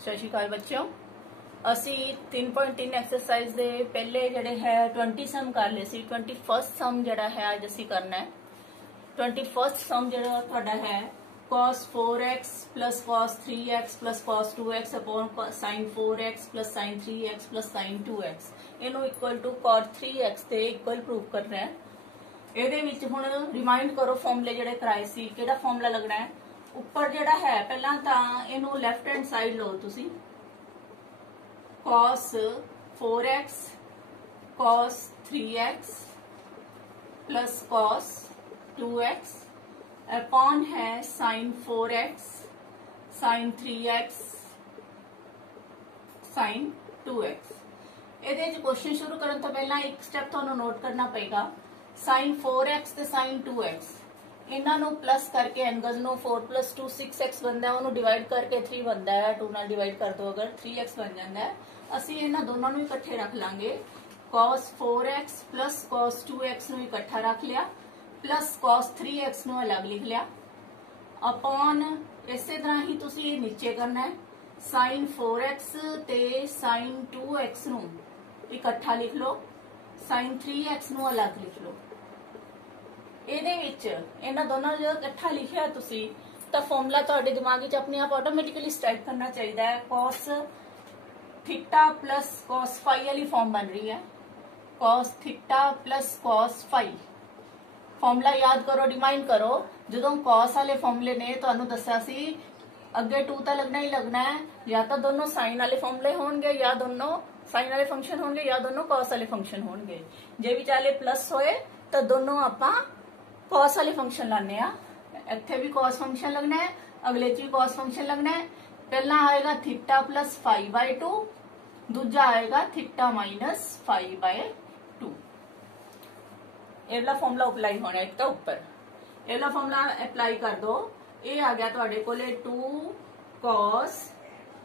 सत श्री अकाल बच्चों। असी 3.3 एक्सरसाइज दे पहले जड़े है 20 सम कर ले सी। 21st सम जड़ा है आज असी करना है। 21st सम जड़ा तुहाडा है cos 4x plus cos 3x plus cos 2x upon sin 4x plus sin 3x plus sin 2x इनू इक्वल टू cot 3x ते इक्वल प्रूव करना है। ਇਹਦੇ ਵਿੱਚ ਹੁਣ रिमाइंड करो फॉर्मूले ਜਿਹੜੇ कराए सी। ਕਿਹੜਾ फॉर्मूला लगना है ऊपर ਜਿਹੜਾ है पहला ਤਾਂ ਇਹਨੂੰ लेफ्ट हैंड साइड लो तुसी cos 4x cos 3x plus cos 2x upon है sin 4x sin 3x sin 2x। ਇਹਦੇ ਚ क्वेश्चन शुरू करन ਤੋਂ ਪਹਿਲਾਂ ਇੱਕ स्टेप ਤੁਹਾਨੂੰ नोट करना पेगा। sin 4x ਤੇ sin 2x ਇਹਨਾਂ ਨੂੰ प्लस करके एंगल्स ਨੂੰ 4 + 2 6x बनता है। ਉਹਨੂੰ डिवाइड करके 3 बनता है। 2 ਨਾਲ डिवाइड कर दो अगर 3x बन जाता है। ਅਸੀਂ ਇਹਨਾਂ ਦੋਨਾਂ ਨੂੰ ਇਕੱਠੇ ਰੱਖ ਲਾਂਗੇ। cos 4x plus cos 2x ਨੂੰ ਇਕੱਠਾ ਰੱਖ ਲਿਆ प्लस cos 3x ਨੂੰ ਅਲੱਗ ਲਿਖ ਲਿਆ अपॉन ਇਸੇ ਤਰ੍ਹਾਂ ਹੀ ਤੁਸੀਂ ਇਹ ਨੀਚੇ ਕਰਨਾ ਹੈ। sin 4x ਤੇ sin 2x ਨੂੰ ਇਕੱਠਾ ਲਿਖ ਲਓ sin 3x ਨੂੰ ਅਲੱਗ ਲਿਖ ਲਓ। ਇਹਦੇ ਵਿੱਚ ਇਹਨਾਂ ਦੋਨਾਂ ਨੂੰ ਜਦੋਂ ਇਕੱਠਾ ਲਿਖਿਆ ਤੁਸੀਂ ਤਾਂ ਫਾਰਮੂਲਾ ਤੁਹਾਡੇ ਦਿਮਾਗ ਵਿੱਚ ਆਪਣੇ ਆਪ ਆਟੋਮੈਟਿਕਲੀ ਸਟਾਰਟ ਕਰਨਾ ਚਾਹੀਦਾ ਹੈ। cos theta plus cos phi वाली फॉर्म बन रही है। cos theta plus cos phi formula याद करो रिमाइंड करो। जो cos वाले फॉर्मूले ने तुहानू दस्या सी अगे 2 तो लगना ही लगना है। या तो दोनों साइन वाले फॉर्मूले होंगे या दोनों साइन वाले फंक्शन होंगे या दोनों cos वाले फंक्शन होंगे। जे विचाले प्लस होए तो दोनों आपां cos वाले फंक्शन लाने आ। इत्थे भी cos फंक्शन लगना है अगले च भी cos फंक्शन लगना है। पहला आएगा थीटा प्लस 5/2 दूजा आएगा थीटा माइनस 5/2। ये वाला फॉर्मूला अप्लाई होना है। एक तो ऊपर ये वाला फॉर्मूला अप्लाई कर दो। ये आ गया तुहाडे कोले 2 cos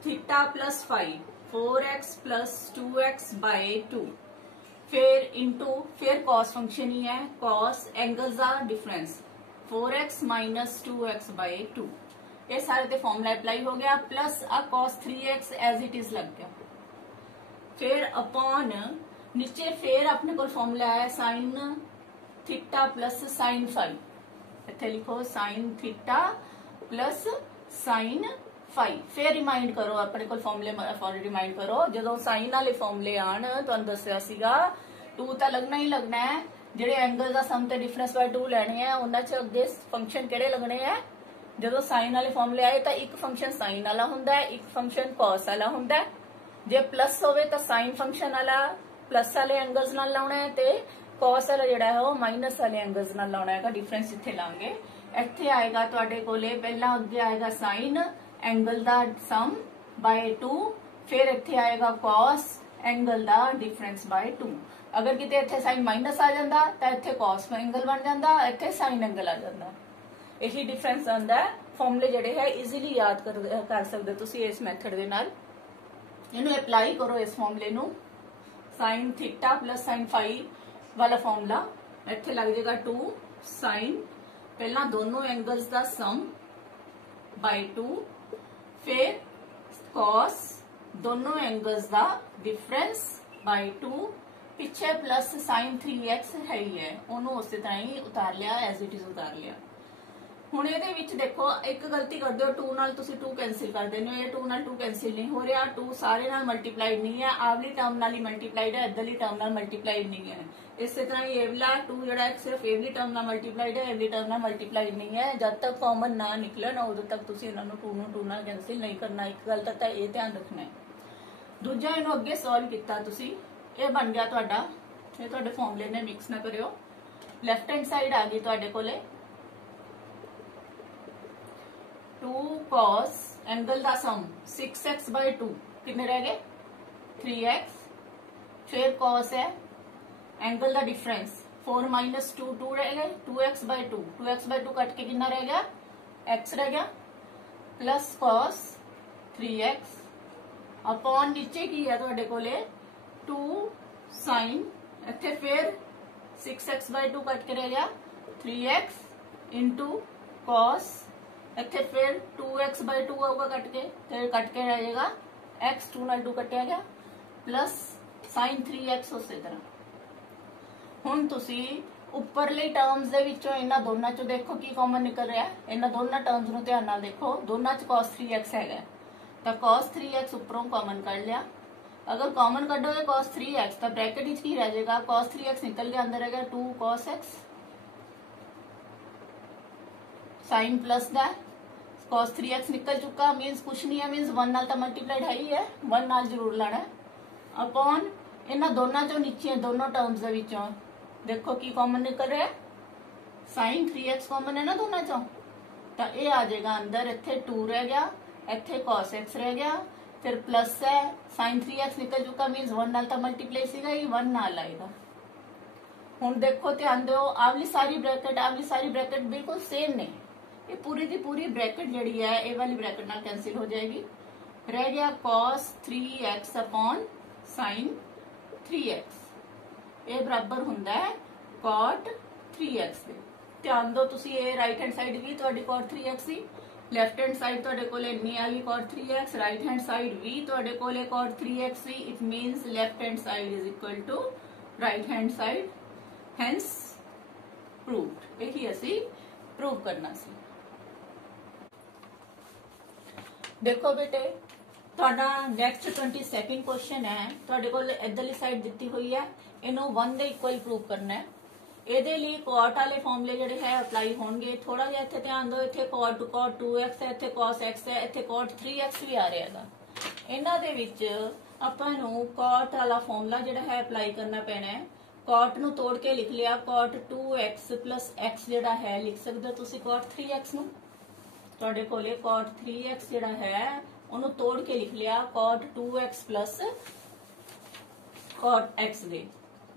theta plus 5 4x plus 2x/2 फिर इंटू फिर cos फंक्शन ही है cos एंगल्स का डिफरेंस 4x माइनस 2x/2 ये सारे ते फॉर्मूला अप्लाई हो गया प्लस आ cos 3x as it is लग गया। फिर अपॉन नीचे फिर अपने को फॉर्मूला है sin थीटा प्लस sin 5 इत्थे लिखो sin थीटा प्लस sin 5। फिर रिमाइंड करो अपने को फॉर्मूले रिमाइंड करो जो साइन वाले फॉर्मूले आन तुहानू दस्सिया सीगा 2 तो लगना ही लगना है। जेडे एंगल का सम ते डिफरेंस बाय 2 लेने हैं उन्हां च अगे फंक्शन केड़े लगने हैं। जो साइन वाले फॉर्मूले आए तो एक फंक्शन साइन वाला हुंदा है एक फंक्शन कॉस वाला हुंदा है। जे प्लस होवे तो साइन फंक्शन वाला प्लस वाले एंगल्स नाल लाउणा है ते कॉस वाला जिहड़ा है वो माइनस वाले एंगल्स नाल लाउणा है। डिफरेंस इत्थे लांगे इत्थे आएगा तुहाडे कोले पहला अगे आएगा साइन एंगल दा सम बाय 2 फिर इत्थे आएगा कॉस एंगल दा डिफरेंस बाय 2। अगर किते इत्थे साइन माइनस आ जांदा तां इत्थे कॉस एंगल बन जांदा इत्थे साइन एंगल आ जांदा। यही डिफरेंस आंदा है। फॉर्मूले जड़े है इजीली याद कर सकते तुसी इस मैथड दे नाल। इनू अप्लाई करो इस फॉर्मूले नू sin थीटा प्लस sin 5 वाला फॉर्मूला इत्थे लग जाएगा 2 sin पहला दोनों एंगल्स दा सम बाय 2 फिर cos दोनों एंगल्स दा डिफरेंस बाय 2 पिछे प्लस sin 3x है ही है उन्होंने उस तरह ही उतार लिया एज इट इज उतार लिया। ਹੁਣ ਇਹਦੇ ਵਿੱਚ ਦੇਖੋ ਇੱਕ ਗਲਤੀ ਕਰਦੇ ਹੋ 2 ਨਾਲ ਤੁਸੀਂ 2 ਕੈਨਸਲ ਕਰ ਦਿੰਦੇ ਹੋ। ਇਹ 2 ਨਾਲ 2 ਕੈਨਸਲ ਨਹੀਂ ਹੋ ਰਿਹਾ 2 ਸਾਰੇ ਨਾਲ ਮਲਟੀਪਲਾਈਡ ਨਹੀਂ ਹੈ ਆਵਲੀ ਟਰਮ ਨਾਲ ਹੀ ਮਲਟੀਪਲਾਈਡ ਹੈ ਇਧਰਲੀ ਟਰਮ ਨਾਲ ਮਲਟੀਪਲਾਈਡ ਨਹੀਂ ਹੈ। ਇਸੇ ਤਰ੍ਹਾਂ ਹੀ ਇਹ ਵਾਲਾ 2 ਜਿਹੜਾ ਸਿਰਫ ਇਹਲੀ ਟਰਮ ਨਾਲ ਮਲਟੀਪਲਾਈਡ ਹੈ ਇਹਲੀ ਟਰਮ ਨਾਲ ਮਲਟੀਪਲਾਈਡ ਨਹੀਂ ਹੈ। ਜਦ ਤੱਕ ਕਾਮਨ ਨਾ ਨਿਕਲਣ ਉਦੋਂ ਤੱਕ ਤੁਸੀਂ ਇਹਨਾਂ ਨੂੰ 2 ਨੂੰ 2 ਨਾਲ ਕੈਨਸਲ ਨਹੀਂ ਕਰਨਾ। ਇੱਕ ਗੱਲ ਤਾਂ ਇਹ ਧਿਆਨ ਰੱਖਣਾ ਹੈ। ਦੂਜਾ ਇਹਨੂੰ ਅੱਗੇ ਸੋਲਵ ਕੀਤਾ ਤੁਸੀਂ ਇਹ ਬਣ ਗਿਆ ਤੁਹਾਡਾ ਇਹ ਤੁਹਾਡੇ ਫਾਰਮੂਲੇ ਨੇ ਮਿਕਸ ਨਾ ਕਰਿਓ। ਲੈਫਟ हैंड साइड आ गई ਤੁਹਾਡੇ ਕੋਲੇ 2 cos एंगल का सम 6x/2 कितने रह गए 3x फिर cos है एंगल का डिफरेंस 4 माइनस 2 2 रह गए 2x/2 2x/2 कट के कितना रह गया x रह गया प्लस cos 3x अपॉन नीचे की है तुहाडे कोले 2 sin इत्थे फिर 6x/2 कट के रह गया 3x इंटू cos इतने फिर 2x/2 आऊगा कट के रह जाएगा x 2 ਨਾਲ 2 ਕੱਟਿਆ ਗਿਆ प्लस sin 3x ਉਸੇ ਤਰ੍ਹਾਂ। ਹੁਣ ਤੁਸੀਂ ਉੱਪਰਲੇ ਟਰਮਸ ਦੇ ਵਿੱਚੋਂ ਇਹਨਾਂ ਦੋਨਾਂ ਚੋਂ ਦੇਖੋ ਕੀ ਕਾਮਨ ਨਿਕਲ ਰਿਹਾ ਹੈ। ਇਹਨਾਂ ਦੋਨਾਂ ਟਰਮਸ ਨੂੰ ਧਿਆਨ ਨਾਲ ਦੇਖੋ, ਦੋਨਾਂ ਚ cos 3x ਹੈਗਾ ਤਾਂ cos 3x ਉੱਪਰੋਂ ਕਾਮਨ ਕੱਢ ਲਿਆ। अगर कॉमन कटोगे cos 3x तो ब्रैकेट ही रह जाएगा, cos 3x निकल के अंदर रहेगा 2 cos x साइन प्लस दा cos 3x निकल चुका, मीन्स कुछ नहीं है, मीन्स 1 नाल तो मल्टीप्लाइड है ही है, 1 नाल जरूर लाना है अपॉन इन्हां दोनों चों नीचे दोनों टर्म्स दे विचों देखो की कॉमन निकल रहा है sin 3x कॉमन है ना दोनों चों, तो ये आ जाएगा अंदर, इत्थे 2 रह गया, इत्थे cos x रह गया, फिर प्लस है sin 3x निकल चुका, मीन्स 1 नाल तो मल्टीप्लाई सीगा ही 1 नाल आएगा। हुण देखो ध्यान दो, आवली सारी ब्रैकेट बिल्कुल सेम ने, ये पूरी दी पूरी ब्रैकेट जिहड़ी है ये वाली ब्रैकेट नाल कैंसिल हो जाएगी, रह गया cos 3x upon sin 3x, ये बराबर हुंदा है cot 3x दे। ध्यान दो तुसी ये राइट हैंड साइड भी तुहाडी cot 3x सी, लैफ्ट हैंड साइड तुहाडे कोले इन्नी आ गई cot 3x, right hand side भी तुहाडे कोले cot 3x सी, it means left hand side is equal to right hand side, hence proved. यही असी प्रूव करना सी। देखो बेटे तुहाडा नेक्स्ट 22nd क्वेश्चन है, तुहाडे कोल इधरली साइड दित्ती हुई है, इनू 1 दे इक्वल प्रूव करना है। ਇਹਦੇ ਲਈ cot वाले फॉर्मूले ਜਿਹੜੇ ਹੈ ਅਪਲਾਈ ਹੋਣਗੇ। ਥੋੜਾ ਜਿਹਾ ਇੱਥੇ ਧਿਆਨ ਦਿਓ, ਇੱਥੇ cot 2x ਹੈ, ਇੱਥੇ cos x ਹੈ, ਇੱਥੇ cot 3x ਵੀ ਆ ਰਿਹਾ ਹੈਗਾ। ਇਹਨਾਂ ਦੇ ਵਿੱਚ ਆਪਾਂ ਨੂੰ cot ਵਾਲਾ ਫਾਰਮੂਲਾ ਜਿਹੜਾ ਹੈ ਅਪਲਾਈ ਕਰਨਾ ਪੈਣਾ ਹੈ। cot ਨੂੰ ਤੋੜ ਕੇ ਲਿਖ ਲਿਆ, cot 2x plus x ਜਿਹੜਾ ਹੈ ਲਿਖ ਸਕਦੇ ਹੋ ਤੁਸੀਂ cot 3x ਨੂੰ। ਤੁਹਾਡੇ ਕੋਲੇ cot 3x ਜਿਹੜਾ ਹੈ ਉਹਨੂੰ ਤੋੜ ਕੇ ਲਿਖ ਲਿਆ cot 2x plus cot x ਦੇ,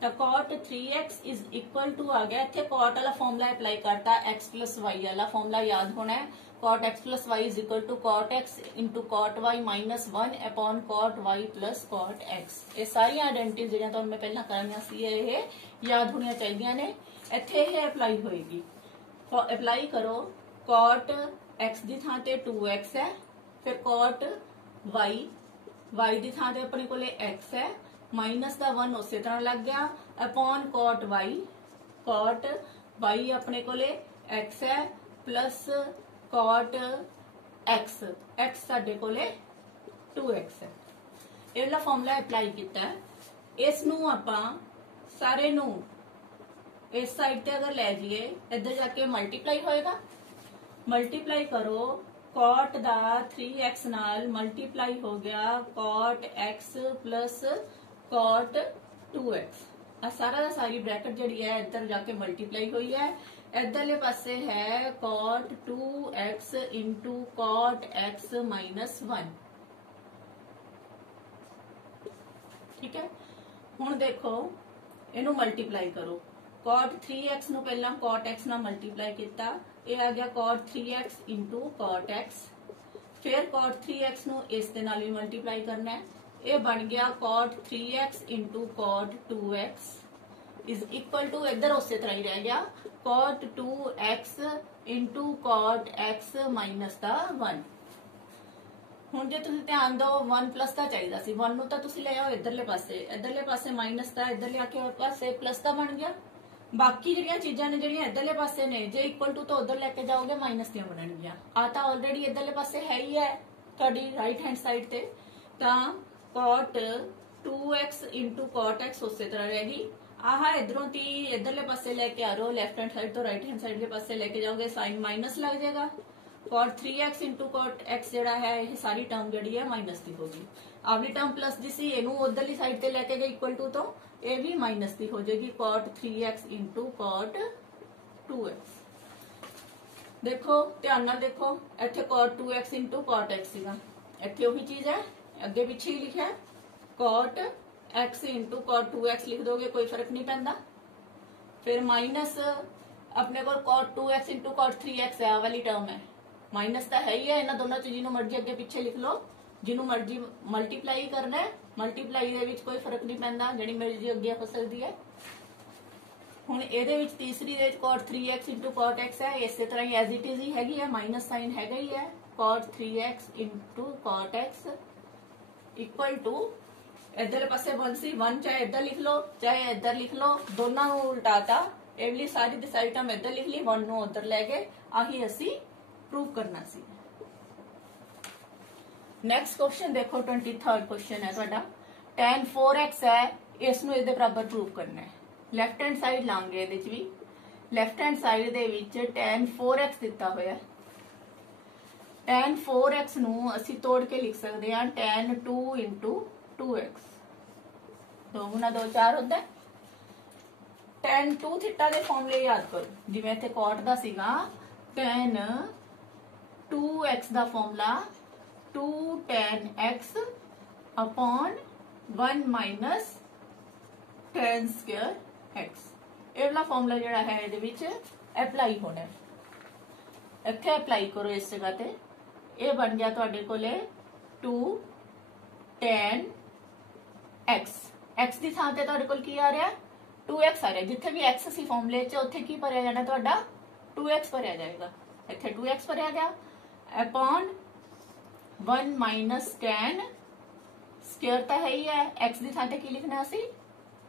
तो cot 3x is equal to आ गया, इत्थे cot वाला फॉर्मूला अप्लाई करता, x प्लस वाई वाला फॉर्मूला याद होना है, cot x plus y is equal to cot x into cot y minus 1 upon cot y plus cot x। ये सारी आइडेंटिटीज जिहड़ियां तुहानूं मैं पहलां कराईयां सी ये याद होणियां चाहीदियां ने। इत्थे ये अप्लाई होएगी, अप्लाई करो cot x दी थां ते 2x है, फिर cot y दी थां ते अपने कोले x है, माइनस का 1 उसे तरह लग गया अपॉन cot y अपने कोले x है प्लस cot x साडे कोले 2x है। ये वाला फॉर्मूला अप्लाई किया है, इस नू आपां सारे नू इस साइड ते अगर ले जाइए इधर जाके मल्टीप्लाई होएगा, मल्टीप्लाई करो cot दा 3x नाल मल्टीप्लाई हो गया cot x plus cot 2x, सारा दा सारी ब्रैकेट जिहड़ी है इधर जाके मल्टीप्लाई हुई है, इधरले पासे है cot 2x into cot x minus 1। ठीक है, हुण देखो इनू मल्टीप्लाई करो, cot 3x नू पहला cot x नाल मल्टीप्लाई किया, ये आ गया cot 3x into cot x, फिर cot 3x नू इस दे नाल भी मल्टीप्लाई करना है, ये बन गया cot 3x into cot 2x is equal to इधर उस तरह ही रह गया cot 2x into cot x minus का 1। हुण जे तुसीं ध्यान दो 1 प्लस का चाहिए सी, 1 नूं तां तुसीं ले आओ इधरले पासे माइनस का, इधर ले आके पासे प्लस का बन गया। बाकी जिहड़ियां चीजां ने जिहड़ियां इधरले पासे ने जे इक्वल टू तो उधर लेके जाओगे माइनस दियां बनणगियां। आ तां ऑलरेडी इधरले पासे है ही है तुहाडी राइट हैंड साइड ते, तां cot 2x into cot x उस तरह रहेगी। आह इधरों ती इधरले पासे लेके आ रहे हो, लेफ्ट हैंड साइड तो राइट हैंड साइड के पासे लेके जाओगे, साइन माइनस लग जाएगा। cot 3x into cot x जिहड़ा है ये सारी टर्म जिहड़ी है माइनस दी होगी, आवली टर्म प्लस दी सी, इनू उधरली साइड ते लेके गए इक्वल टू तो ये भी माइनस दी हो जाएगी cot 3x into cot 2x। देखो ध्यान नाल देखो, इत्थे cot 2x into cot x सीगा, इत्थे वही चीज है, अगे पिछे ही लिखा है cot x into cot 2x लिख दोगे कोई फर्क नहीं पैंदा, फिर माइनस अपने को cot 2x into cot 3x है, वाली टर्म है, माइनस तो है ही है, इन्होंने दोनों चीज जिन्हों मर्जी अगे पिछे लिख लो, जिन्हों मर्जी मल्टीप्लाई करना है, मल्टीप्लाई दे विच कोई फर्क नहीं पैंदा, जिहड़ी मर्जी अगे हो सकती है। हुण इहदे विच तीसरी दे cot 3x into cot x है, इस तरह ही एज इट इज ही हैगी है, माइनस साइन हैगा ही है cot 3x into cot x, equal to इधर पासे 1 सी 1 चाहे इधर लिख लो चाहे इधर लिख लो, दोनों ਨੂੰ ਉਲਟਾਤਾ। ਇਹ ਲਈ ਸਾਰੀ ਦੀ ਸਾਰੀ ਟਰਮ इधर लिख ली, 1 ਨੂੰ ਉਧਰ ਲੈ ਗਏ। ਆਹੀ ਅਸੀਂ ਪ੍ਰੂਵ ਕਰਨਾ ਸੀ। ਨੈਕਸਟ ਕੁਐਸਚਨ ਦੇਖੋ 23rd ਕੁਐਸਚਨ ਹੈ ਤੁਹਾਡਾ। tan 4x ਹੈ, ਇਸ ਨੂੰ ਇਹਦੇ ਬਰਾਬਰ ਪ੍ਰੂਵ ਕਰਨਾ ਹੈ। ਲੈਫਟ ਹੈਂਡ ਸਾਈਡ ਲਾਂਗੇ ਇਹਦੇ ਚ ਵੀ। ਲੈਫਟ ਹੈਂਡ ਸਾਈਡ ਦੇ ਵਿੱਚ tan 4x ਦਿੱਤਾ ਹੋਇਆ ਹੈ। tan 4x ਨੂੰ ਅਸੀਂ ਤੋੜ ਕੇ ਲਿਖ ਸਕਦੇ ਹਾਂ tan 2 into 2x। 2 गुना 2 4 ਹੁੰਦਾ ਹੈ। tan 2 ਥੀਟਾ ਦੇ ਫਾਰਮੂਲੇ ਯਾਦ ਕਰੋ, ਜਿਵੇਂ ਇੱਥੇ cot ਦਾ ਸੀਗਾ tan 2x ਦਾ formula 2 tan x upon 1 minus tan square x। ਇਹ ਵਾਲਾ ਫਾਰਮੂਲਾ ਜਿਹੜਾ ਹੈ ਇਹਦੇ ਵਿੱਚ ਅਪਲਾਈ ਹੋਣਾ ਹੈ। ਇੱਥੇ ਅਪਲਾਈ ਕਰੋ ਇਸ ਜਗ੍ਹਾ ਤੇ। ਇਹ ਬਣ ਗਿਆ ਤੁਹਾਡੇ ਕੋਲੇ 2 tan x। x ਦੀ ਥਾਂ ਤੇ ਤੁਹਾਡੇ ਕੋਲ ਕੀ ਆ ਰਿਹਾ 2x ਆ ਰਿਹਾ। ਜਿੱਥੇ ਵੀ x ਸੀ ਫਾਰਮੂਲੇ 'ਚ ਉੱਥੇ ਕੀ ਭਰਿਆ ਜਾਣਾ ਤੁਹਾਡਾ 2x ਭਰਿਆ ਜਾਏਗਾ। ਇੱਥੇ 2x ਭਰਿਆ ਗਿਆ upon 1 minus tan स्क्वायर ਤਾਂ ਹੈ ਹੀ ਹੈ। x ਦੀ ਥਾਂ ਤੇ ਕੀ ਲਿਖਣਾ ਅਸੀਂ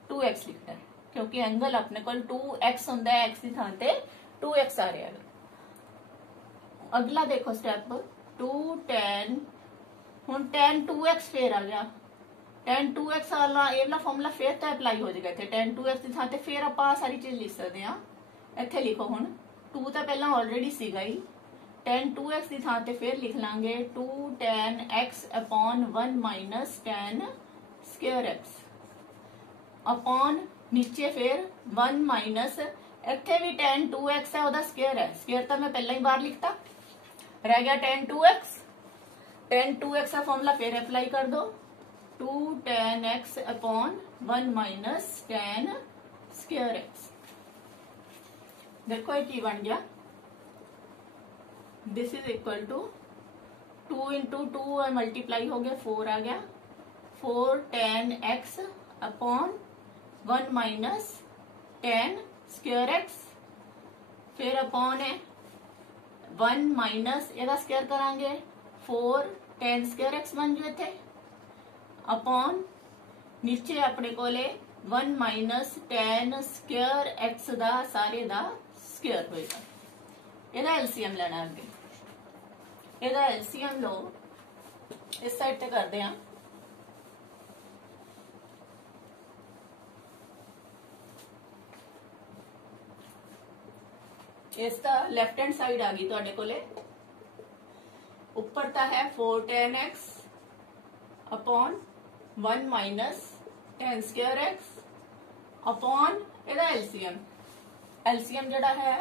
2x ਲਿਖਣਾ ਹੈ, ਕਿਉਂਕਿ ਐਂਗਲ ਆਪਣੇ ਕੋਲ 2x ਹੁੰਦਾ ਹੈ। x ਦੀ ਥਾਂ ਤੇ 2x ਆ ਰਿਹਾ ਹੈ। ਅਗਲਾ ਦੇਖੋ ਸਟੈਪ 2 tan, ਹੁਣ tan 2x ਫੇਰ ਆ ਗਿਆ। tan 2x ਵਾਲਾ ਇਹ ਵਾਲਾ ਫਾਰਮੂਲਾ ਫੇਰ ਤਾਂ ਅਪਲਾਈ ਹੋ ਜਾਏਗਾ ਇੱਥੇ। tan 2x ਦੀ ਥਾਂ ਤੇ ਫੇਰ ਆਪਾਂ ਸਾਰੀ ਚੀਜ਼ ਲਿਖ ਸਕਦੇ ਹਾਂ। ਇੱਥੇ ਲਿਖੋ ਹੁਣ 2 ਤਾਂ ਪਹਿਲਾਂ ਆਲਰੇਡੀ ਸੀਗਾ ਹੀ, tan 2x ਦੀ ਥਾਂ ਤੇ ਫੇਰ ਲਿਖ ਲਾਂਗੇ 2 tan x upon 1 minus tan square x upon ਨੀਚੇ ਫੇਰ 1 minus, ਇੱਥੇ ਵੀ tan 2x ਹੈ ਉਹਦਾ ਸਕੁਅਰ ਹੈ। ਸਕੁਅਰ ਤਾਂ ਮੈਂ ਪਹਿਲਾਂ ਹੀ ਬਾਹਰ ਲਿਖਤਾ, ਰਹਿ ਗਿਆ tan 2x। tan 2x ਦਾ ਫਾਰਮੂਲਾ ਫੇਰ ਅਪਲਾਈ ਕਰ ਦੋ 2 tan x upon 1 minus tan square x। देखो ये की बन गया, this is equal to 2 into 2 multiply हो गया 4 आ गया 4 tan x upon 1 minus tan square x, फिर अपॉन है 1 माइनस ਇਹਦਾ ਸਕੁਅਰ ਕਰਾਂਗੇ 4 tan स्क्वायर x बन जाए थे अपॉन नीचे अपने कोले 1 माइनस tan स्क्वायर x ਦਾ ਸਾਰੇ ਦਾ ਸਕੁਅਰ ਹੋਏਗਾ। ਇਹਦਾ ਐਲਸੀਐਮ ਲੈਣਾ ਅੱਗੇ। ਇਹਦਾ ਐਲਸੀਐਮ ਲਓ, ਇਸ ਸਾਈਡ ਤੇ ਕਰਦੇ ਹਾਂ। ਇਸ ਦਾ ਲੈਫਟ ਹੈਂਡ ਸਾਈਡ ਆ ਗਈ ਤੁਹਾਡੇ ਕੋਲੇ। ਉੱਪਰ ਤਾਂ ਹੈ 4 tan x upon 1 minus tan square x upon ਇਹਦਾ ਐਲਸੀਐਮ। ਐਲਸੀਐਮ ਜਿਹੜਾ ਹੈ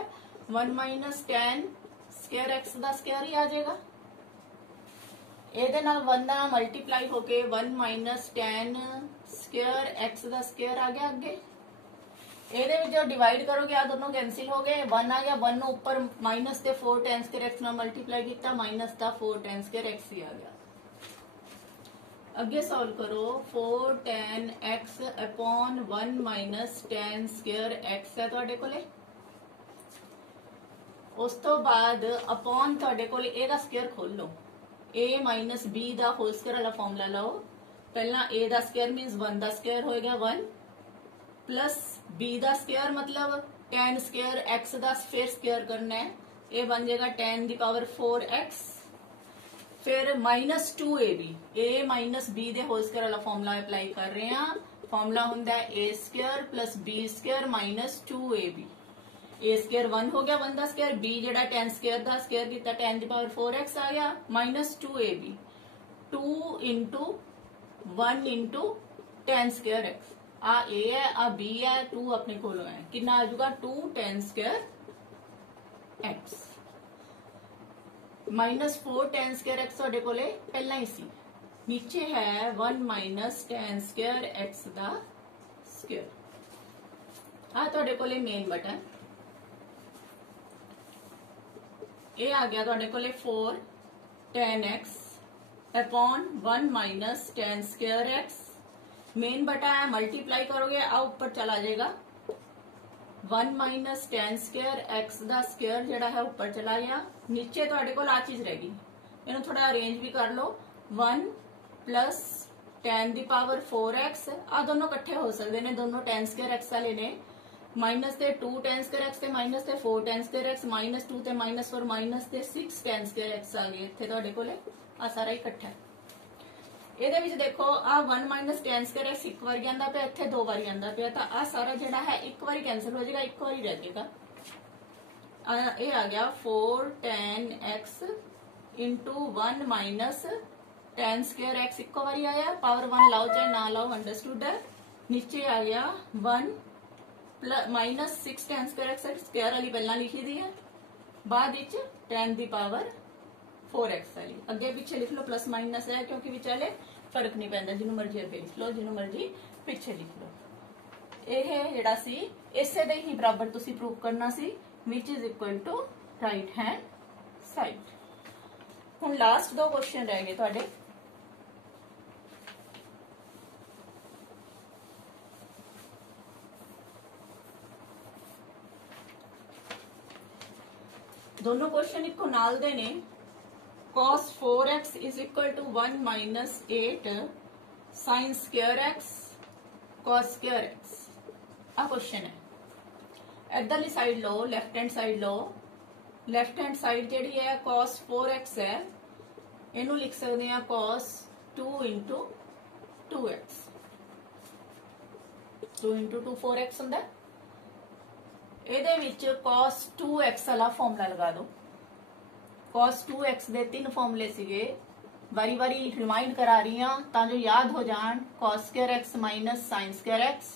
1 माइनस tan स्क्वायर x ਦਾ ਸਕੁਅਰ ਹੀ ਆ ਜਾਏਗਾ। ਇਹਦੇ ਨਾਲ 1 ਦਾ ਮਲਟੀਪਲਾਈ ਹੋ ਕੇ 1 माइनस tan स्क्वायर x ਦਾ ਸਕੁਅਰ ਆ ਗਿਆ ਅੱਗੇ। ਇਹਦੇ ਵਿੱਚ ਜੋ ਡਿਵਾਈਡ ਕਰੋਗੇ ਆ ਦੋਨੋਂ ਕੈਨਸਲ ਹੋ ਗਏ। 1 ਆ ਗਿਆ, 1 ਨੂੰ ਉੱਪਰ ਮਾਈਨਸ ਤੇ 4 tan square x ਨਾਲ ਮਲਟੀਪਲਾਈ ਕੀਤਾ, ਮਾਈਨਸ ਦਾ 4 tan square x ਹੀ ਆ ਗਿਆ। ਅੱਗੇ ਸੋਲਵ ਕਰੋ 4 tan x upon 1 minus tan square x ਹੈ ਤੁਹਾਡੇ ਕੋਲੇ। ਉਸ ਤੋਂ ਬਾਅਦ upon ਤੁਹਾਡੇ ਕੋਲੇ ਇਹਦਾ ਸਕੁਅਰ ਖੋਲ ਲਓ। a minus b the hole square ਵਾਲਾ ਫਾਰਮੂਲਾ ਲਓ। ਪਹਿਲਾਂ a ਦਾ ਸਕੁਅਰ ਮੀਨਸ 1 ਦਾ ਸਕੁਅਰ ਹੋਏਗਾ 1 प्लस b ਦਾ ਸਕੁਅਰ मतलब tan स्क्वायर x ਦਾ ਫਿਰ ਸਕੁਅਰ ਕਰਨਾ ਹੈ। ਇਹ ਬਣ ਜਾਏਗਾ tan ਦੀ ਪਾਵਰ 4x, फिर minus 2ab, a minus b ਦੇ ਹੋਲ ਸਕੁਅਰ ਵਾਲਾ ਫਾਰਮੂਲਾ ਅਪਲਾਈ ਕਰ ਰਹੇ ਹਾਂ। ਫਾਰਮੂਲਾ ਹੁੰਦਾ ਹੈ a square plus b square minus 2ab। a square 1 ਹੋ ਗਿਆ 1 ਦਾ ਸਕੁਅਰ, b ਜਿਹੜਾ tan ਸਕੁਅਰ ਦਾ ਸਕੁਅਰ ਕੀਤਾ tan ਦੀ ਪਾਵਰ 4x ਆ ਗਿਆ minus 2ab 2 into 1 into tan square x। आ a है आ b है 2 अपने कोलों है, कितना आ जाएगा 2 tan square x minus 4 tan square x ਤੁਹਾਡੇ ਕੋਲੇ ਪਹਿਲਾਂ ਹੀ ਸੀ। नीचे है 1 माइनस tan स्क्वायर x ਦਾ ਸਕੁਅਰ। ਆ ਤੁਹਾਡੇ ਕੋਲੇ ਮੇਨ ਬਟਨ। ਇਹ ਆ ਗਿਆ ਤੁਹਾਡੇ ਕੋਲੇ 4 tan x upon 1 minus tan square x। Main बटा है मल्टीप्लाई करोगे आ ऊपर चला जाएगा 1 माइनस tan स्क्वायर x ਦਾ ਸਕੁਅਰ ਜਿਹੜਾ ਹੈ ਉੱਪਰ ਚਲਾ ਗਿਆ। नीचे ਤੁਹਾਡੇ ਕੋਲ ਆ ਚੀਜ਼ ਰਹਿ ਗਈ, ਇਹਨੂੰ ਥੋੜਾ ਅਰੇਂਜ ਵੀ ਕਰ ਲਓ 1 प्लस tan ਦੀ ਪਾਵਰ 4x ਆ ਦੋਨੋਂ ਇਕੱਠੇ ਹੋ ਸਕਦੇ ਨੇ, ਦੋਨੋਂ tan ਸਕੁਅਰ x ਵਾਲੇ ਨੇ। ਮਾਈਨਸ ਤੇ 2 tan ਸਕੁਅਰ x ਤੇ ਮਾਈਨਸ ਤੇ 4 tan ਸਕੁਅਰ x, ਮਾਈਨਸ 2 ਤੇ ਮਾਈਨਸ 4 ਮਾਈਨਸ ਤੇ 6 tan ਸਕੁਅਰ x ਆ ਗਏ ਇੱਥੇ ਤੁਹਾਡੇ ਕੋਲੇ। ਆ ਸਾਰਾ ਇਕੱਠਾ ਇਹਦੇ ਵਿੱਚ ਦੇਖੋ ਆ 1 ਮਾਈਨਸ tan ਸਕੁਅਰ x ਇੱਕ ਵਾਰੀ ਆਂਦਾ ਪਿਆ, ਇੱਥੇ ਦੋ ਵਾਰੀ ਆਂਦਾ ਪਿਆ, ਤਾਂ ਆ ਸਾਰਾ ਜਿਹੜਾ ਹੈ ਇੱਕ ਵਾਰੀ ਕੈਨਸਲ ਹੋ ਜਾਏਗਾ, ਇੱਕ ਵਾਰੀ ਰਹਿ ਜਾਏਗਾ। ਇਹ ਆ ਗਿਆ 4 tan x into 1 minus tan square x इको बारी आया, पावर 1 लाओ चाहे ना लाओ अंडरस्टूड है। नीचे आ गया 1 minus 6 tan square x square वाली पहला लिखी दी है, बाद tan दी पावर 4x वाली अगे पीछे लिख लो, प्लस माइनस है क्योंकि विचाले फर्क नहीं पैंदा, जिन्हों मर्जी अगे लिख लो जिन्हों मर्जी पिछे लिख लो। यह जिहड़ा सी इसे दे ही बराबर तुसी प्रूव करना सी, which is equal to right hand side. हुण लास्ट दो क्वेश्चन रह गए तुहाडे। दोनों क्वेश्चन इको नाल दे ने। cos 4x is equal to 1 minus 8 sin square x cos square x। आ क्वेश्चन है। इधरली साइड लो, लेफ्ट हैंड साइड लो। लेफ्ट हैंड साइड जी है cos 4x है, इनू लिख सकते हैं cos 2 into 2x। 2 into 2 4x होंदा। ਇਹਦੇ ਵਿੱਚ cos 2x वाला फॉर्मूला लगा दो। cos 2x ਦੇ तीन फॉर्मूले सीगे, वारी वारी रिमाइंड करा रही हां ਤਾਂ ਜੋ याद हो जान। cos square x minus sin square x,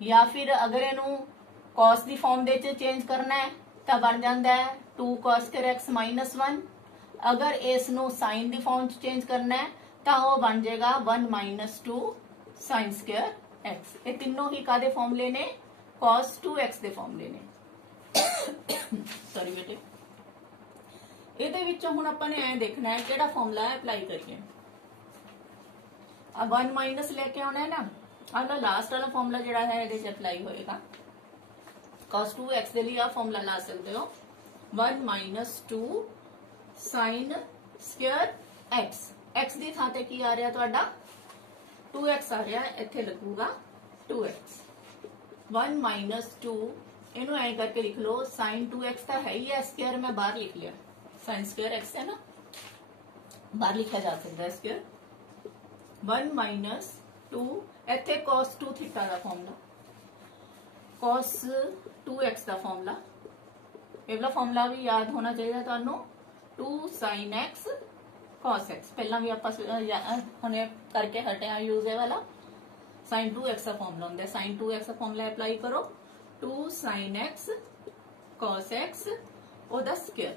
या फिर अगर इनू cos ਦੀ फॉर्म ਦੇ ਵਿੱਚ चेंज करना है ਤਾਂ बन जाता है 2 cos स्क्वायर x माइनस 1। अगर इसनू साइन की फॉर्म चेंज करना है तो वह बन जाएगा 1 माइनस 2 साइन स्क्वायर x। ये तीनों ही कादे फॉर्मूले ने, cos 2x के फॉर्मूले ने। सॉरी बेटे, ਇਹਦੇ ਵਿੱਚੋਂ ਹੁਣ ਆਪਾਂ ਨੇ ਐ ਦੇਖਣਾ ਹੈ ਕਿਹੜਾ ਫਾਰਮੂਲਾ ਅਪਲਾਈ ਕਰੀਏ। ਆ 1 ਮਾਈਨਸ ਲੈ ਕੇ ਆਉਣਾ ਹੈ ਨਾ, ਆਹ ਲਾਸਟ ਵਾਲਾ ਫਾਰਮੂਲਾ ਜਿਹੜਾ ਹੈ ਇਹਦੇ 'ਚ ਅਪਲਾਈ ਹੋਏਗਾ। cos 2x ਦੇ ਲਈ ਆ ਫਾਰਮੂਲਾ ਲਾ ਸਕਦੇ ਹੋ, 1 minus 2 sin square x। x ਦੀ ਥਾਂ ਤੇ ਕੀ ਆ ਰਿਹਾ ਤੁਹਾਡਾ 2x ਆ ਰਿਹਾ, ਇੱਥੇ ਲੱਗੂਗਾ 2x। 1 माइनस 2 ਇਹਨੂੰ ਐਂ ਕਰਕੇ ਲਿਖ ਲਓ, sin 2x ਤਾਂ ਹੈ ਹੀ ਹੈ, स्क्वायर मैं बाहर लिख लिया, sin स्क्वायर x है ना, बाहर लिखा जा सकता है स्क्वायर। 1 माइनस 2 ਇੱਥੇ cos 2 थीटा ਦਾ ਫਾਰਮੂਲਾ, cos 2x ਦਾ ਫਾਰਮੂਲਾ, ਇਹ ਵਾਲਾ ਫਾਰਮੂਲਾ ਵੀ याद होना चाहिए ਤੁਹਾਨੂੰ। 2 sin x cos x ਪਹਿਲਾਂ ਵੀ ਆਪਾਂ ਹੁਣੇ ਕਰਕੇ ਹਟੇ ਆ यूज ਇਹ ਵਾਲਾ। sin 2x ਦਾ ਫਾਰਮੂਲਾ ਹੁੰਦਾ ਹੈ, sin 2x ਦਾ ਫਾਰਮੂਲਾ ਅਪਲਾਈ ਕਰੋ, 2 sin x cos x ਉਹਦਾ ਸਕੁਅਰ।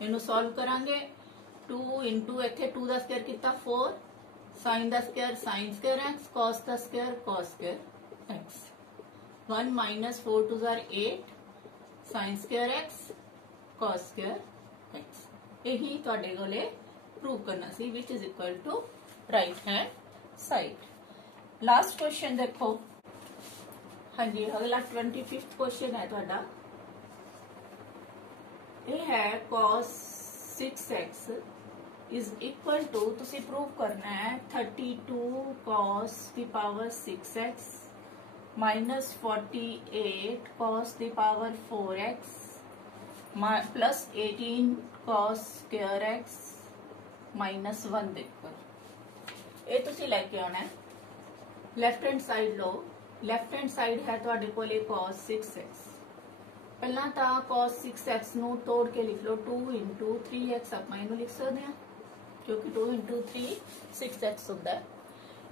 ਇਹਨੂੰ ਸੋਲਵ ਕਰਾਂਗੇ, 2 ਇੰਟੂ ਇੱਥੇ 2 ਦਾ ਸਕੁਅਰ ਕੀਤਾ 4, sin ਦਾ square sin square x, cos ਦਾ square cos square x। 1 minus 4 2 are 8 sin square x cos square x। यही ਤੁਹਾਡੇ ਕੋਲੇ प्रूव करना सी, which is equal to right hand side. Last question देखो, हाँ जी अगला 25th क्वेश्चन है ਤੁਹਾਡਾ। ਇਹ है cos 6x is equal to, ਤੁਸੀਂ प्रूव करना है 32 cos की पावर 6x माइनस 48 cos की power 4x plus 18 cos square x minus 1 देखो। ये तुसी लेके आना है, लेफ्ट हैंड साइड लो, लेफ्ट हैंड साइड है तुहाडे कोले cos 6x। पहला तो cos 6x नू तोड़ के लिख लो, 2 इंटू 3x आपां इहनूं लिख सकते हैं क्योंकि 2 इंटू 3 6x होंदा है।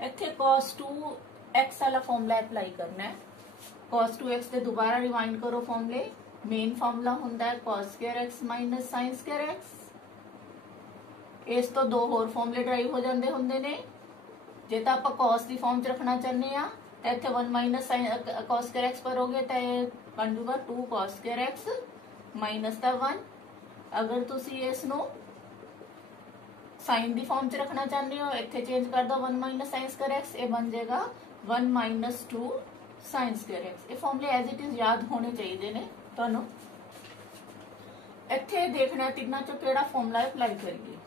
इत्थे cos 2 x वाला फॉर्मूला अप्लाई करना है। cos 2x से दोबारा रिवाइंड करो फॉर्मूले। मेन फॉर्मूला होता है cos square x minus sin square x। इस तो दो होर फॉर्मूले ड्राइव हो जाते होंगे ने। जे तो आप cos की फॉर्म च रखना चाहते हैं तो इतने 1 माइनस cos स्क्वायर x भरोगे तो बन जूगा 2 cos स्क्वायर x माइनस का 1। अगर तुसी इसनों साइन की फॉर्म च रखना चाहते हो, इतने चेंज कर दो 1 माइनस sin स्क्वायर x, ये बन जाएगा 1 माइनस 2 sin स्क्वायर x। ये फॉर्मूले एज इट इज याद होने चाहिए ने तुहानू। इत्थे देखना तीनों चों किहड़ा फॉर्मूला अप्लाई करिए।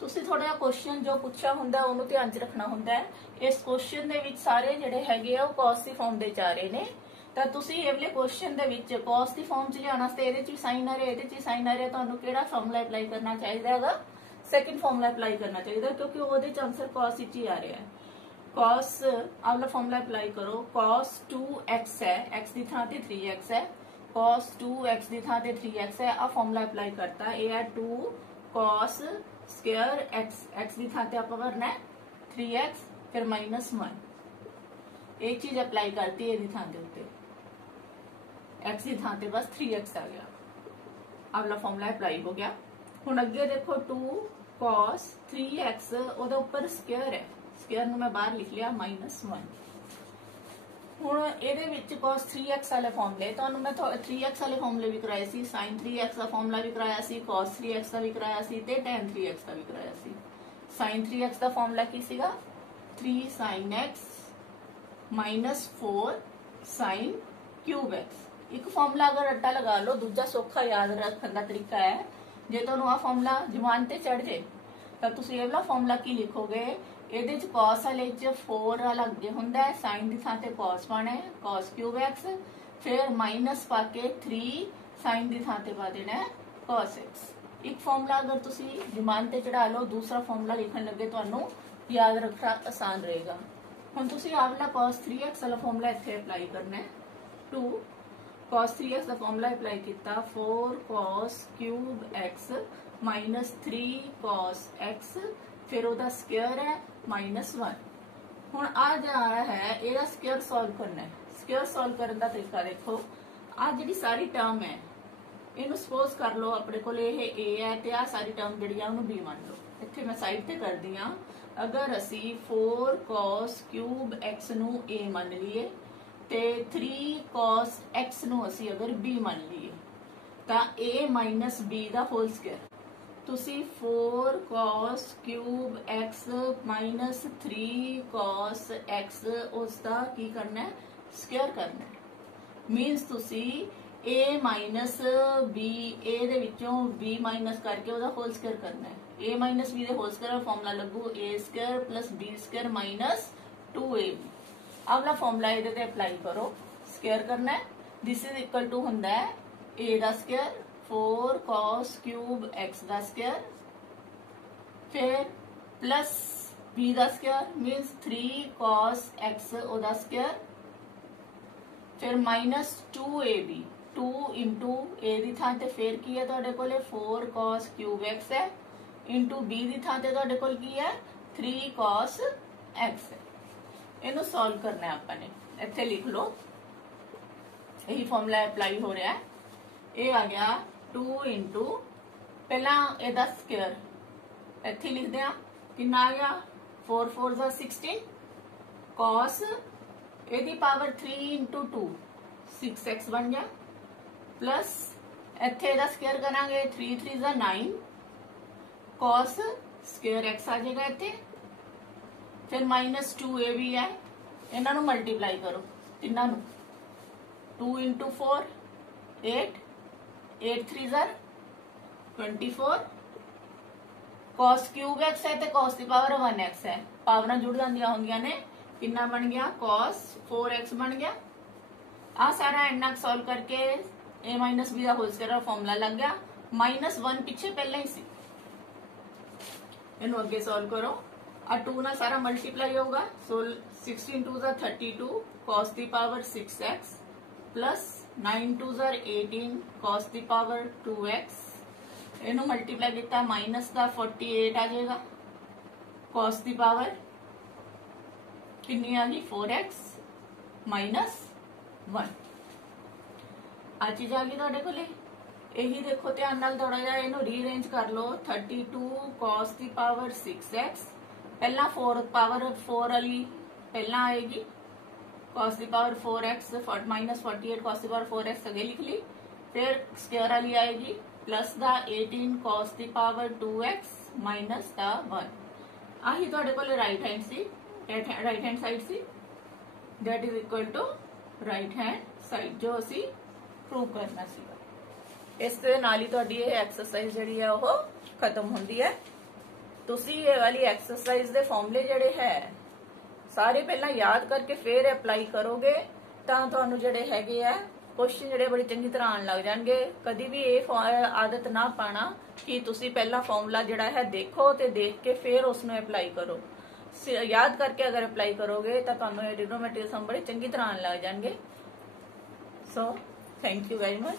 ਤੁਸੀਂ ਥੋੜਾ ਜਿਹਾ ਕੁਐਸਚਨ ਜੋ ਪੁੱਛਿਆ ਹੁੰਦਾ ਉਹਨੂੰ ਧਿਆਨ 'ਚ ਰੱਖਣਾ ਹੁੰਦਾ ਹੈ। ਇਸ ਕੁਐਸਚਨ ਦੇ ਵਿੱਚ ਸਾਰੇ ਜਿਹੜੇ ਹੈਗੇ ਆ ਉਹ cos ਦੀ ਫਾਰਮ ਦੇ ਜਾ ਰਹੇ ਨੇ, ਤਾਂ ਤੁਸੀਂ ਇਹ ਵਾਲੇ ਕੁਐਸਚਨ ਦੇ ਵਿੱਚ cos ਦੀ ਫਾਰਮ 'ਚ ਲਿਆਉਣ ਵਾਸਤੇ ਇਹਦੇ 'ਚ ਵੀ ਸਾਈਨ ਆ ਰਿਹਾ, ਇਹਦੇ 'ਚ ਵੀ ਸਾਈਨ ਆ ਰਿਹਾ, ਤੁਹਾਨੂੰ ਕਿਹੜਾ ਫਾਰਮੂਲਾ ਅਪਲਾਈ ਕਰਨਾ ਚਾਹੀਦਾ ਹੈਗਾ? ਸੈਕਿੰਡ ਫਾਰਮੂਲਾ ਅਪਲਾਈ ਕਰਨਾ ਚਾਹੀਦਾ, ਕਿਉਂਕਿ ਉਹਦੇ 'ਚ ਆਨਸਰ cos ਵਿੱਚ ਹੀ ਆ ਰਿਹਾ ਹੈ। cos वाला फॉर्मूला अप्लाई करो, cos 2x है, x की थां ते 3x है, cos 2x की थां ते 3x है, आ फॉर्मूला अप्लाई करता है। ये है 2 cos स्क्वायर x, x की थां ते आप करना है 3x, फिर -1 एक चीज अप्लाई करती है थां के उत्ते, x की थां ते बस 3x आ गया, अगला फॉर्मूला अप्लाई हो गया। हुण अगे देखो 2 cos 3x ओदे उपर स्क्वायर है, स्क्वायर ਨੂੰ ਮੈਂ ਬਾਹਰ ਲਿਖ ਲਿਆ -1। ਹੁਣ ਇਹਦੇ ਵਿੱਚ cos 3x ਵਾਲੇ ਫਾਰਮੂਲੇ ਤੁਹਾਨੂੰ ਮੈਂ 3x ਵਾਲੇ ਫਾਰਮੂਲੇ ਵੀ ਕਰਾਏ ਸੀ, sin 3x ਦਾ ਫਾਰਮੂਲਾ ਵੀ ਕਰਾਇਆ ਸੀ, cos 3x ਦਾ ਵੀ ਕਰਾਇਆ ਸੀ ਤੇ tan 3x ਦਾ ਵੀ ਕਰਾਇਆ ਸੀ। sin 3x ਦਾ ਫਾਰਮੂਲਾ ਕੀ ਸੀਗਾ? 3 sin x -4 sin cube x। ਇੱਕ ਫਾਰਮੂਲਾ ਅਗਰ ਰੱਟਾ ਲਗਾ ਲਓ, ਦੂਜਾ ਸੌਖਾ ਯਾਦ ਰੱਖਣ ਦਾ ਤਰੀਕਾ ਹੈ, ਜੇ ਤੁਹਾਨੂੰ ਆ ਫਾਰਮੂਲਾ ਜ਼ੁਬਾਨ ਤੇ ਚੜ ਜੇ ਤਾਂ ਤੁਸੀਂ ਇਹ ਵਾਲਾ ਫਾਰਮੂਲਾ ਕੀ ਲਿਖੋਗੇ? ਇਹਦੇ ਚ cos ਵਾਲੇ ਚ 4 ਵਾਲਾ ਅੱਗੇ ਹੁੰਦਾ ਹੈ, sin ਦੀ ਥਾਂ ਤੇ cos ਪਾਣਾ ਹੈ, cos क्यूब x, ਫਿਰ ਮਾਈਨਸ ਪਾ ਕੇ 3 sin ਦੀ ਥਾਂ ਤੇ ਪਾ ਦੇਣਾ ਹੈ cos x। ਇੱਕ ਫਾਰਮੂਲਾ ਅਗਰ ਤੁਸੀਂ ਜ਼ੁਬਾਨ ਤੇ ਚੜਾ ਲਓ, ਦੂਸਰਾ ਫਾਰਮੂਲਾ ਲਿਖਣ ਲੱਗੇ ਤੁਹਾਨੂੰ ਯਾਦ ਰੱਖਣਾ ਆਸਾਨ ਰਹੇਗਾ। ਹੁਣ ਤੁਸੀਂ ਆਹ ਵਾਲਾ cos 3x ਵਾਲਾ ਫਾਰਮੂਲਾ ਇੱਥੇ ਅਪਲਾਈ ਕਰਨਾ ਹੈ। 2 cos 3x ਦਾ ਫਾਰਮੂਲਾ ਅਪਲਾਈ ਕੀਤਾ, 4 cos cube x -3 cos x, फिर ਉਹਦਾ स्क्वायर है -1। ਹੁਣ ਆ ਜਾ ਹੈ ਇਹਦਾ स्क्वायर सॉल्व करना है। स्क्वायर सॉल्व ਕਰਨ ਦਾ ਤਰੀਕਾ ਦੇਖੋ, ਆ ਜਿਹੜੀ ਸਾਰੀ ਟਰਮ ਹੈ ਇਹਨੂੰ ਸਪੋਜ਼ ਕਰ ਲਓ ਆਪਣੇ ਕੋਲ ਇਹ a ਹੈ ਤੇ ਆ ਸਾਰੀ ਟਰਮ ਜਿਹੜੀ ਆ ਉਹਨੂੰ b ਮੰਨ ਲਓ। ਇੱਥੇ ਮੈਂ ਸਾਈਡ ਤੇ ਕਰਦੀ ਆ, ਅਗਰ ਅਸੀਂ 4 cos क्यूब x ਨੂੰ a ਮੰਨ ਲਈਏ ਤੇ 3 cos x ਨੂੰ ਅਸੀਂ ਅਗਰ b ਮੰਨ ਲਈਏ ਤਾਂ a b the whole square, ਤੁਸੀਂ 4 cos cube x -3 cos x ਉਸ ਦਾ ਕੀ ਕਰਨਾ ਹੈ? ਸਕੁਅਰ ਕਰਨਾ ਹੈ। ਮੀਨਸ ਤੁਸੀਂ a b, a ਦੇ ਵਿੱਚੋਂ b ਮਾਈਨਸ ਕਰਕੇ ਉਹਦਾ ਹੋਲ ਸਕੁਅਰ ਕਰਨਾ ਹੈ। a b ਦੇ ਹੋਲ ਸਕੁਅਰ ਦਾ ਫਾਰਮੂਲਾ ਲੱਗੂ a square b square -2ab। ਅਗਲਾ ਫਾਰਮੂਲਾ ਇਹਦੇ ਤੇ ਅਪਲਾਈ ਕਰੋ, ਸਕੁਅਰ ਕਰਨਾ ਹੈ। ਦਿਸ ਇਜ਼ ਇਕੁਅਲ ਟੂ ਹੁੰਦਾ ਹੈ a the square 4 cos cube x the square, ਫਿਰ प्लस b ਦਾ ਸਕੁਅਰ ਮੀਨਸ 3 cos x ਉਹਦਾ ਸਕੁਅਰ, ਫਿਰ -2ab, 2 into a ਦੀ ਥਾਂ ਤੇ ਫਿਰ ਕੀ ਹੈ ਤੁਹਾਡੇ ਕੋਲੇ 4 cos क्यूब x ਹੈ, into b ਦੀ ਥਾਂ ਤੇ ਤੁਹਾਡੇ ਕੋਲ ਕੀ ਹੈ 3 cos x ਹੈ। ਇਹਨੂੰ ਸੋਲਵ ਕਰਨਾ ਹੈ ਆਪਾਂ ਨੇ, ਇੱਥੇ ਲਿਖ ਲਓ, ਇਹੀ ਫਾਰਮੂਲਾ ਅਪਲਾਈ ਹੋ ਰਿਹਾ ਹੈ। ਇਹ ਆ ਗਿਆ 2 into ਪਹਿਲਾਂ ਇਹਦਾ ਸਕੁਅਰ ਇੱਥੇ ਲਿਖਦੇ ਆ, ਕਿੰਨਾ ਆ ਗਿਆ 4 4 ਦਾ 16 cos ਇਹਦੀ ਪਾਵਰ 3 into 2 6x ਬਣ ਗਿਆ, प्लस ਇੱਥੇ ਇਹਦਾ ਸਕੁਅਰ ਕਰਾਂਗੇ 3 3 ਦਾ 9 cos ਸਕੁਅਰ x ਆ ਜਾਏਗਾ ਇੱਥੇ, ਫਿਰ -2a ਵੀ ਹੈ, ਇਹਨਾਂ ਨੂੰ ਮਲਟੀਪਲਾਈ ਕਰੋ ਤਿੰਨਾਂ ਨੂੰ, 2 into 4 8 8 3 24 cos क्यूब x है तो cos की पावर 1x है, पावर जुड़ जांदियां होंदियां ने, कितना बन गया cos 4x बन गया। आ सारा इन्ना सॉल्व करके a b का होल स्क्वायर फॉर्मूला लग गया, -1 पिछे पहले ही सी, इन्हों अगे सॉल्व करो, आ 2 ना सारा मल्टीप्लाई होगा, सो 16 2 32 cos की पावर 6x प्लस 9 2 18 cos की पावर 2x, इन्हों मल्टीप्लाई किया माइनस का 48 आ जाएगा, cos की पावर कितनी आ गई 4x -1 आ चीज आ गई तुहाडे कोले। यही देखो ध्यान नाल थोड़ा जिहा इहनूं रीअरेंज कर लो, 32 cos की पावर 6x, पहला 4 पावर 4 वाली पहला आएगी, cos की पावर 4x -48 cos की पावर 4x अगे लिख ली, फिर स्क्वायर वाली आएगी प्लस दा 18 cos की पावर 2x माइनस दा 1। आही तुहाडे कोल राइट हैंड सी, राइट हैंड साइड सी, that is equal to right hand side जो असी प्रूव करना सी। इस दे नाल ही तुहाडी ये एक्सरसाइज जिहड़ी है वो खत्म होंदी है। ਤੁਸੀਂ ਇਹ ਵਾਲੀ ਐਕਸਰਸਾਈਜ਼ ਦੇ ਫਾਰਮੂਲੇ ਜਿਹੜੇ ਹੈ ਸਾਰੇ ਪਹਿਲਾਂ ਯਾਦ ਕਰਕੇ ਫਿਰ ਅਪਲਾਈ ਕਰੋਗੇ ਤਾਂ ਤੁਹਾਨੂੰ ਜਿਹੜੇ ਹੈਗੇ ਆ ਕੁਐਸਚਨ ਜਿਹੜੇ ਬੜੀ ਚੰਗੀ ਤਰ੍ਹਾਂ ਆਉਣ ਲੱਗ ਜਾਣਗੇ। ਕਦੀ ਵੀ ਇਹ ਆਦਤ ਨਾ ਪਾਣਾ ਕਿ ਤੁਸੀਂ ਪਹਿਲਾਂ ਫਾਰਮੂਲਾ ਜਿਹੜਾ ਹੈ ਦੇਖੋ ਤੇ ਦੇਖ ਕੇ ਫਿਰ ਉਸ ਨੂੰ ਅਪਲਾਈ ਕਰੋ। ਯਾਦ ਕਰਕੇ ਅਗਰ ਅਪਲਾਈ ਕਰੋਗੇ ਤਾਂ ਤੁਹਾਨੂੰ ਇਹ ਟ੍ਰਿਗੋਨੋਮੈਟਰੀ ਸਮ ਬੜੇ ਚੰਗੀ ਤਰ੍ਹਾਂ ਆਉਣ ਲੱਗ ਜਾਣਗੇ। So thank you very much.